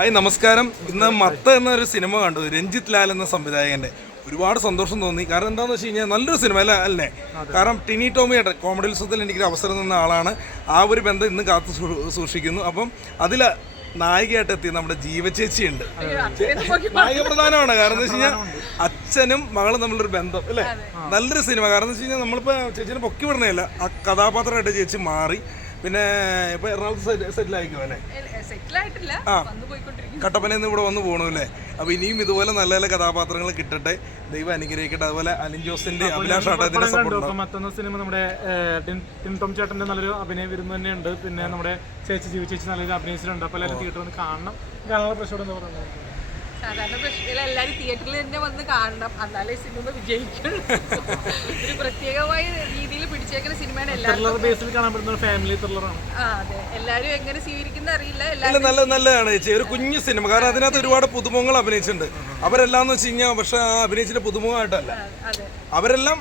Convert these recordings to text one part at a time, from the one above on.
Hi നമസ്കാരം. ഇന്ന് മത്ത എന്നൊരു സിനിമ കണ്ടു, രഞ്ജിത്ത് ലാൽ എന്ന സംവിധായകൻ്റെ. ഒരുപാട് സന്തോഷം തോന്നി. കാരണം എന്താണെന്ന് വെച്ച് കഴിഞ്ഞാൽ നല്ലൊരു സിനിമ അല്ലേ. കാരണം ടിനി ടോമിയുടെ കോമഡി ഉത്സവത്തിൽ എനിക്കൊരു അവസരം തന്ന ആളാണ്. ആ ഒരു ബന്ധം ഇന്ന് കാത്തു സൂക്ഷിക്കുന്നു. അപ്പം അതിൽ നായികയായിട്ട് എത്തിയ നമ്മുടെ ജീവചേച്ചിയുണ്ട്. നായിക പ്രധാനമാണ്. കാരണം എന്താ വെച്ച് കഴിഞ്ഞാൽ അച്ഛനും മകളും തമ്മിലൊരു ബന്ധം അല്ലേ. നല്ലൊരു സിനിമ. കാരണം എന്താ വെച്ച് കഴിഞ്ഞാൽ നമ്മളിപ്പോൾ ചേച്ചിനെ പൊക്കി വിടണേയില്ല, ആ കഥാപാത്രമായിട്ട് ചേച്ചി മാറി. പിന്നെ ഇപ്പൊ എറണാകുളത്ത് സെറ്റിൽ ആയിരിക്കും അല്ലേ. കട്ടപ്പനയിൽ നിന്ന് ഇവിടെ വന്ന് പോകണല്ലേ. അപ്പൊ ഇനിയും ഇതുപോലെ നല്ല നല്ല കഥാപാത്രങ്ങൾ കിട്ടട്ടെ, ദൈവം അനുഗ്രഹിക്കട്ടെ. അതുപോലെ അലിൻ ജോസിന്റെ അഭിലാഷ് ആട്ടത്തിന്റെ സപ്പോർട്ട്. മറ്റൊന്ന് സിനിമ നമ്മുടെ ടിൻ ടോം ചേട്ടന്റെ നല്ലൊരു അഭിനയ വിരുന്ന് തന്നെയുണ്ട്. പിന്നെ നമ്മുടെ ചേച്ചി ചേച്ചി നല്ലൊരു അഭിനയിച്ചിട്ടുണ്ട്. അപ്പോൾ എല്ലാവരും തിയേറ്ററിൽ വന്ന് കാണാനുള്ള പ്രശ്നം എന്താ പറയുന്നത്? സാധാരണ പ്രശ്നമില്ല, എല്ലാവരും തിയേറ്ററിൽ തന്നെ വന്ന് കാണണം, എന്നാലേ സിനിമ വിജയിക്കുള്ളൂ. ഒരു പ്രത്യേകമായ രീതിയിൽ പിടിച്ചേക്കുന്ന സിനിമയാണ്. എല്ലാവരും ഫാമിലി ത്രില്ലറാണ്. അതെ, എല്ലാവരും എങ്ങനെ സ്വീകരിക്കുന്ന അറിയില്ല. നല്ലതാണ് ചേച്ചി, ഒരു കുഞ്ഞു സിനിമ. കാരണം അതിനകത്ത് ഒരുപാട് പുതുമുഖങ്ങൾ അഭിനയിച്ചിട്ടുണ്ട്. അവരെല്ലാം എന്ന് വെച്ച് കഴിഞ്ഞാൽ പക്ഷെ ആ അഭിനയിച്ചിട്ട് പുതുമുഖമായിട്ടല്ല, അവരെല്ലാം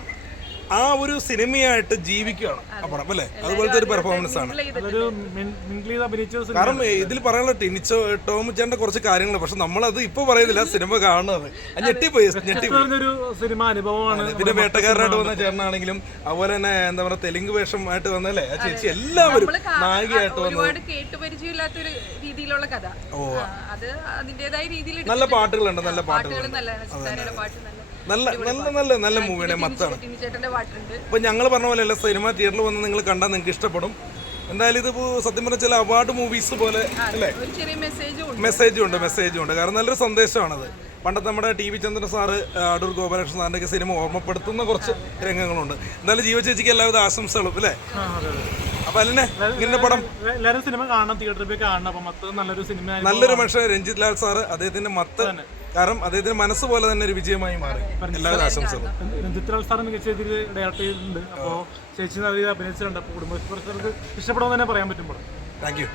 ആ ഒരു സിനിമയായിട്ട് ജീവിക്കുകയാണ് ആ പടം അല്ലേ. അതുപോലത്തെ ഒരു പെർഫോമൻസ് ആണ്. കാരണം ഇതിൽ പറയാനുള്ള ടിനിച്ചോ ടോമിച്ചേന്റെ കുറച്ച് കാര്യങ്ങൾ, പക്ഷെ നമ്മളത് ഇപ്പൊ പറയുന്നില്ല, സിനിമ കാണുന്നത് ഞെട്ടിപ്പോയി. സിനിമ അനുഭവമാണ്. പിന്നെ വേട്ടക്കാരനായിട്ട് വന്ന ചേട്ടനാണെങ്കിലും അതുപോലെ തന്നെ എന്താ പറയുക തെലുങ്ക് വേഷമായിട്ട് വന്നല്ലേ ആ ചേച്ചി. എല്ലാവരും നായികയായിട്ട് ഒരുപാട് കേട്ടുപരിചയമില്ലാത്തൊരു രീതിയിലുള്ള കഥ. അത് അതിന്റേതായ രീതിയിൽ നല്ല പാട്ടുകളുണ്ട്, നല്ല പാട്ടുകൾ, നല്ല മൂവിയാണ് മത്താണ്. അപ്പൊ ഞങ്ങൾ പറഞ്ഞ പോലെയല്ല, സിനിമ തിയേറ്ററിൽ വന്ന് നിങ്ങൾ കണ്ടാൽ നിങ്ങൾക്ക് ഇഷ്ടപ്പെടും. എന്തായാലും ഇതിപ്പോ സത്യം പറഞ്ഞ ചില അവാർഡ് മൂവീസ് പോലെ അല്ലേ. മെസ്സേജും ഉണ്ട്. കാരണം നല്ലൊരു സന്ദേശമാണത്. പണ്ടത്തെ നമ്മുടെ ടി വി ചന്ദ്രൻ സാറ്, അടൂർ ഗോപാലകൃഷ്ണൻ സാറിന്റെ ഒക്കെ സിനിമ ഓർമ്മപ്പെടുത്തുന്ന കുറച്ച് രംഗങ്ങളുണ്ട്. എന്തായാലും ജീവചേച്ചിക്ക് എല്ലാവിധ ആശംസകളും അല്ലേ. അപ്പൊ അല്ലേ ഇങ്ങനെ പടം എല്ലാവരും സിനിമ കാണണം, തിയേറ്ററിൽ പോയി കാണണം. അപ്പൊ മത്ത നല്ലൊരു സിനിമ, നല്ലൊരു മനുഷ്യൻ രഞ്ജിത്ത് ലാൽ സാറ്. അദ്ദേഹത്തിന്റെ മത്ത് കാരണം അദ്ദേഹത്തിന് മനസ്സ് പോലെ തന്നെ ഒരു വിജയമായി മാറി. എല്ലാവരും ആശംസകളും. രഞ്ജിത്ത് ലാൽ സാർ മികച്ച രീതിയിൽ ഡയറക്ട് ചെയ്തിട്ടുണ്ട്. അപ്പോൾ ചേച്ചി നല്ല അഭിനയിച്ചിട്ടുണ്ട്. അപ്പോൾ കുടുംബ ഇഷ്ടപ്പെടുമെന്ന് തന്നെ പറയാൻ പറ്റും. Thank you.